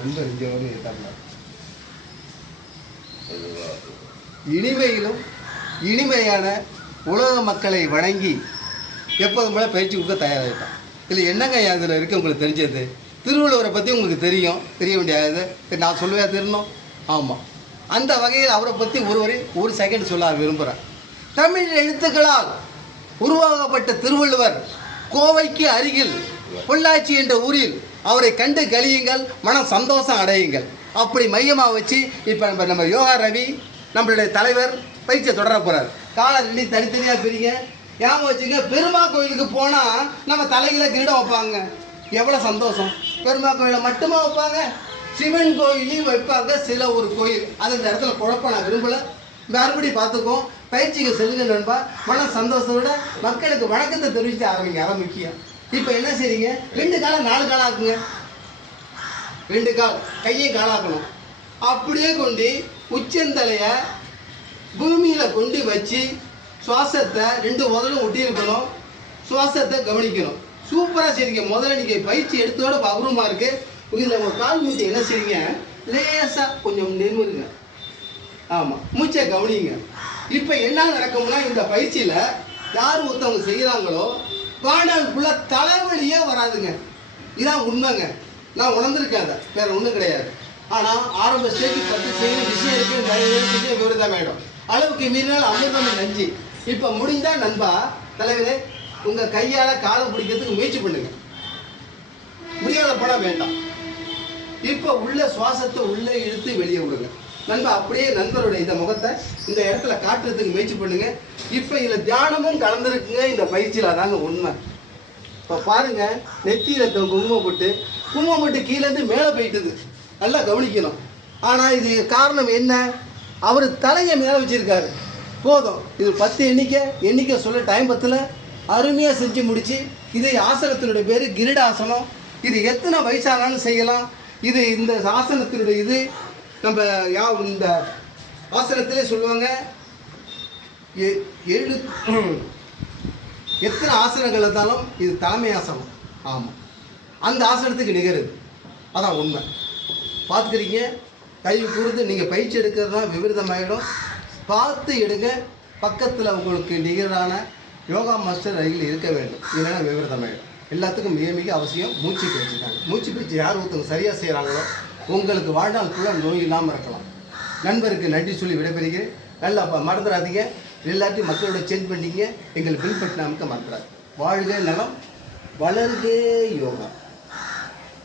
நண்பர் இங்கே வந்து தரலாம். இனிமையிலும் இனிமையான உலக மக்களை வணங்கி எப்போதும் போல பயிற்சி கொடுக்க தயாராகிட்டான். இதில் என்னங்க அதில் இருக்குது உங்களுக்கு தெரிஞ்சது? திருவள்ளுவரை பற்றி உங்களுக்கு தெரியும், தெரிய வேண்டியது. நான் சொல்லவே தெரியணும். ஆமாம், அந்த வகையில் அவரை பற்றி ஒரு செகண்ட் சொல்ல விரும்புகிறேன். தமிழ் எழுத்துக்களால் உருவாக்கப்பட்ட திருவள்ளுவர் கோவைக்கு அருகில் பொள்ளாச்சி என்ற ஊரில் அவரை கண்டு கழியுங்கள், மனம் சந்தோஷம் அடையுங்கள். அப்படி மையமாக வச்சு இப்போ நம்ம யோகா ரவி நம்மளுடைய தலைவர் பயிற்சியை தொடர போகிறார். காலை ரெண்டு தனித்தனியாக பிரிங்க. ஞாபகம் வச்சுங்க, பெருமா கோயிலுக்கு போனால் நம்ம தலைகளை கிரீடம் வைப்பாங்க, எவ்வளோ சந்தோஷம். பெருமா கோயிலை மட்டுமா வைப்பாங்க, சிவன் கோயிலையும் வைப்பாங்க. சில ஒரு கோயில் அது இந்த இடத்துல குழப்பம் நான் விரும்பலை. மறுபடி பார்த்துக்கோம். பயிற்சிக்கு செல்லுங்க நண்பா. மன சந்தோஷத்தோட மக்களுக்கு வணக்கத்தை தெரிவித்து ஆரம்பிங்க, அதான் முக்கியம். இப்போ என்ன செய்றீங்க, 2 காலம் 4 காலம் ஆக்குங்க. 2 கால் கையை காலாக்கணும். அப்படியே கொண்டு உச்சந்தலையை பூமியில் கொண்டு வச்சு சுவாசத்தை 2 உதலும் ஒட்டியிருக்கணும். சுவாசத்தை கவனிக்கணும். சூப்பராக செய்றீங்க. முதல்ல நீங்கள் பயிற்சி எடுத்தோட பகுரமாக இருக்குது. இதில் உங்கள் கால் மூச்சை என்ன செய்றீங்க, லேசாக கொஞ்சம் நிமிருங்க. ஆமாம், மூச்சை கவனிங்க. இப்போ என்ன நடக்கும்னா, இந்த பயிற்சியில் யார் ஒருத்தவங்க செய்கிறாங்களோ வாழ்நாள் ஃபுல்லாக தலைவலியே வராதுங்க. இதான் உண்மைங்க. நான் உணர்ந்துருக்கேன், வேறு ஒன்றும் கிடையாது. ஆனால் ஆரம்ப ஸ்டேஜ் 10 செய்யணும் விஷயம் இருக்குது, விவரம் ஆகிடும். அளவுக்கு மீறினால் அமிர்தம் நஞ்சு. இப்போ முடிந்தால் நண்பா தலைவரே, உங்கள் கையால் காலை பிடிக்கிறதுக்கு முயற்சி பண்ணுங்க. முடியாத படம் வேண்டாம். இப்போ உள்ள சுவாசத்தை உள்ளே இழுத்து வெளியே விடுங்க நண்பா. அப்படியே நண்பருடைய இந்த முகத்தை இந்த இடத்துல காட்டுறதுக்கு முயற்சி பண்ணுங்க. இப்போ இதில் தியானமும் கலந்துருக்குங்க இந்த பயிற்சியில். அதாங்க உண்மை. இப்போ பாருங்க, நெத்தியில் குங்குமம் போட்டு கீழேருந்து மேலே போயிட்டுது. நல்லா கவனிக்கணும். ஆனால் இது காரணம் என்ன, அவர் தலையை மேலே வச்சிருக்காரு. போதும், இது 10 எண்ணிக்கை சொல்ல டைம் 10ல் அருமையாக செஞ்சு முடிச்சு. இது ஆசனத்தினுடைய பேர் கிரீடாசனம். இது எத்தனை வயசானாலும் செய்யலாம். இது இந்த ஆசனத்தினுடைய இது நம்ம இந்த ஆசனத்திலே சொல்லுவாங்க, எத்தனை ஆசனங்கள் இருந்தாலும் இது தலைமை ஆசனம். ஆமாம், அந்த ஆசனத்துக்கு நிகருது. அதான் உண்மை. பார்த்துக்கிறீங்க, கை கூர்ந்து நீங்கள் பயிற்சி எடுக்கிறதுனா விபரீதமாகிடும். பார்த்து எடுங்க. பக்கத்தில் உங்களுக்கு நிகரான யோகா மாஸ்டர் அருகில் இருக்க வேண்டும், இல்லைன்னா விபரீதமாகிடும். எல்லாத்துக்கும் மிக மிக அவசியம் மூச்சு பயிற்சிட்டாங்க. மூச்சு பயிற்சி யார் ஒருத்தவங்க சரியாக செய்கிறாங்களோ உங்களுக்கு வாழ்நாள் ஃபுல்லாக நோய் இல்லாமல் இருக்கலாம். நண்பருக்கு நன்றி சொல்லி விடைபெறுகிறேன். நல்லா மறந்துடாதீங்க. எல்லாத்தையும் மக்களோட சேஞ்ச் பண்ணிங்க. எங்களை பின்பற்றின அமைக்க மறந்துடாது. வாழ்க நலம், வளர்க யோகா.